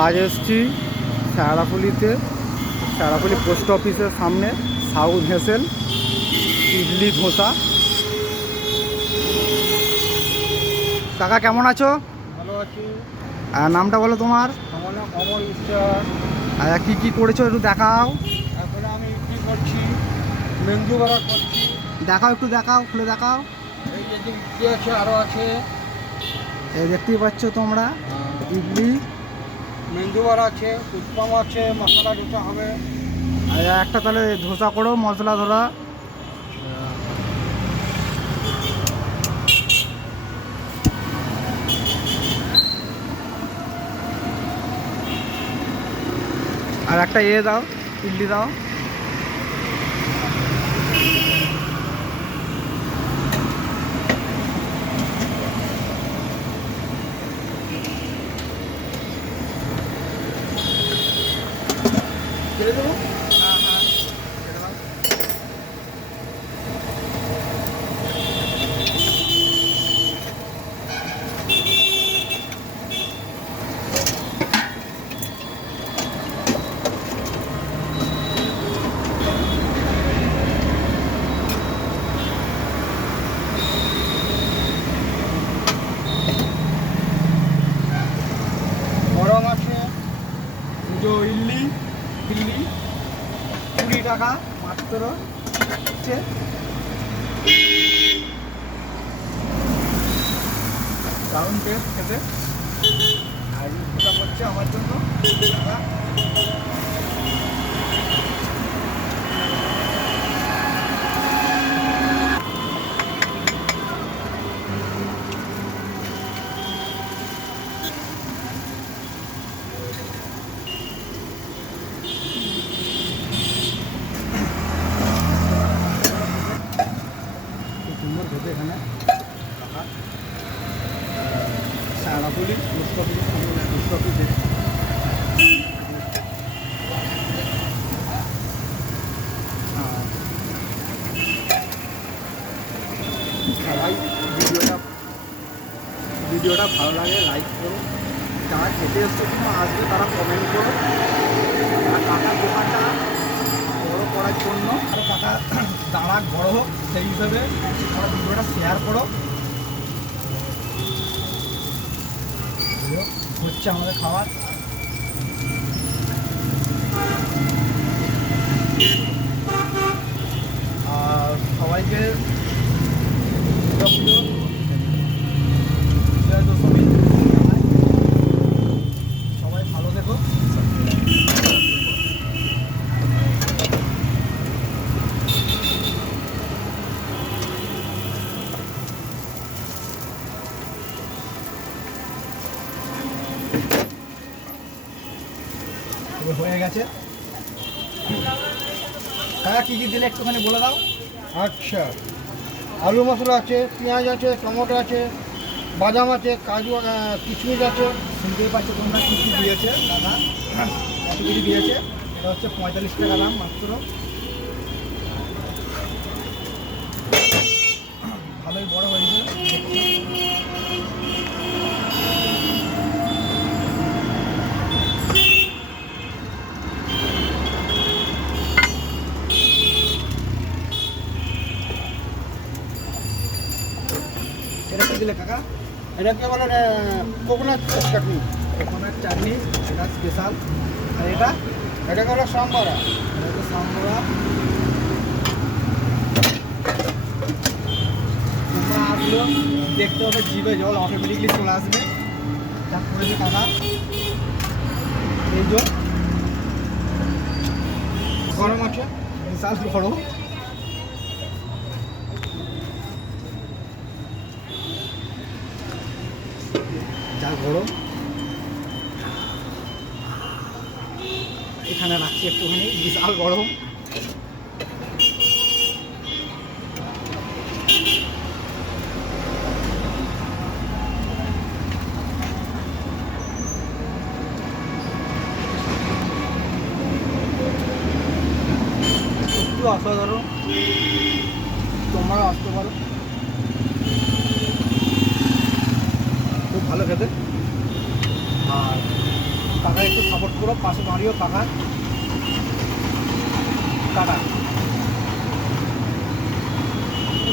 আজ এসছি শেওড়াফুলিতে, শেওড়াফুলি পোস্ট অফিসের সামনে সাউথ হেসেল ইডলি ধোসা। কাকা কেমন আছো? ভালো আছি। নামটা বলো তোমার। আমার নাম অমর বিশ্বাস। কী কী করেছো একটু দেখাও। এখন আমি ইডলি করছি, মেন্দু বড়া করছি। দেখাও, একটু দেখাও, খুলে দেখাও। এই যে ইডলি আছে, আরও আছে। এই দেখতেই পাচ্ছ তোমরা ইডলি, মেন্দু বড়া আছে, উৎপম আছে, মশলা ডোসা হবে। আর একটা তাহলে ধোসা করো, মশলা ধরা। আর একটা দাও, ইডলি দাও। ছেড়ে দেবো। গরম আছে। जो इडली इडली 20 টাকা মাত্র হচ্ছে। দারুণ টেস্ট খেতে। আর এটা হচ্ছে আমার জন্য টাকা। সুন্দর খেতে এখানে শেওড়াফুলি পোস্ট অফিসের সামনে, পোস্ট অফিসে সবাই ভিডিওটা ভালো লাগে লাইক করো। যারা খেতে এসছে কিনা আসবে তারা কমেন্ট করো। আর কাকার দোকানটা বড়ো করার জন্য আর কাকা দাঁড়াক বড়ো হোক সেই হিসেবে তোমরা ভিডিওটা শেয়ার করো। হচ্ছে আমাদের খাবার। আর সবাইকে সবাই ভালো থেকো। হয়ে গেছে। কাকা কী কী দিলে একটুখানি বলে দাও। আচ্ছা, আলু মশলা আছে, পেঁয়াজ আছে, টমেটো আছে, বাদাম আছে, কাজু, কিশমিশ আছে। শুনতেই পাচ্ছ তোমরা কী কী দিয়েছে দাদা, কত কিছু দিয়েছে। এটা হচ্ছে 45 টাকা দাম মাত্র। ভালোই বড় হয়েছে। এটা কী দিলে কাকা? এটাকে বলে কোকোনাট চাটনি। কোকোনাট চাটনি, এটা স্পেশাল। আর এটা এটাকে বলে সাম্বারা। এটা হচ্ছে সাম্বরা। তোমরা আসলেও দেখতে হবে, জিভে জল অটোমেটিকলি চলে আসবে। যা করেছে কাকা, এই যে গরম আছে। বিশাল বড়। যা গরম, এখানে রাখছি একটুখানি, বিশাল গরম। একটু অসাধারণ, তোমরাও আসতে পারো, খুব ভালো খেতে। আর কাকা একটু সাপোর্ট করো, পাশে দাঁড়িয়েও কাকা টাটা।